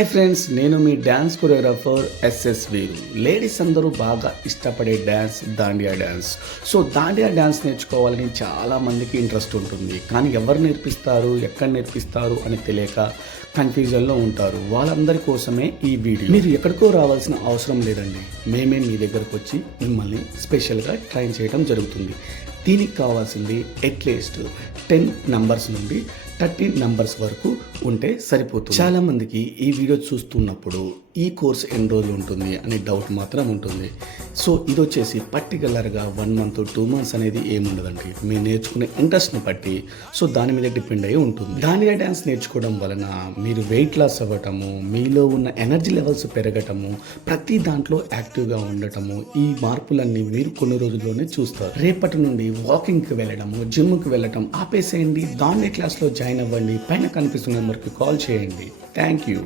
Hi friends నేను మీ dance choreographer SS Veeru. Ladies అందరూ బాగా ఇష్టపడే dance dandiya dance so dandiya dance నేర్చుకోవాలని చాలా మందికి ఇంట్రెస్ట్ ఉంటుంది. కానీ ఎవరు నేర్పిస్తారు ఎక్కడ నేర్పిస్తారు అని తెలియక కన్ఫ్యూజన్లో ఉంటారు. వాళ్ళందరి కోసమే ఈ వీడియో. మీరు ఎక్కడికో రావాల్సిన అవసరం లేదండి. మేమే మీ దగ్గరకు వచ్చి మిమ్మల్ని స్పెషల్గా ట్రైన్ చేయడం జరుగుతుంది. దీనికి కావాల్సింది అట్లీస్ట్ టెన్ నంబర్స్ నుండి థర్టీ నంబర్స్ వరకు ఉంటే సరిపోతుంది. చాలా మందికి ఈ వీడియో చూస్తున్నప్పుడు ఈ కోర్స్ ఎన్ని రోజులు ఉంటుంది అనే డౌట్ మాత్రం ఉంటుంది. సో ఇది వచ్చేసి పర్టికులర్గా వన్ మంత్ టూ మంత్స్ అనేది ఏముండదండి. మీరు నేర్చుకునే ఇంట్రెస్ట్ని బట్టి సో దాని మీద డిపెండ్ అయి ఉంటుంది. దానిగా డ్యాన్స్ నేర్చుకోవడం వలన మీరు వెయిట్ లాస్ అవ్వటము మీలో ఉన్న ఎనర్జీ లెవెల్స్ పెరగటము ప్రతి దాంట్లో యాక్టివ్గా ఉండటము ఈ మార్పులన్నీ మీరు కొన్ని రోజుల్లోనే చూస్తారు. రేపటి నుండి వాకింగ్కి వెళ్ళడము జిమ్కి వెళ్ళటం ఆపేసేయండి. దాన్ని క్లాస్లో జాయిన్ అవ్వండి. పైన కనిపిస్తున్న నెంబర్కి కాల్ చేయండి. Thank you.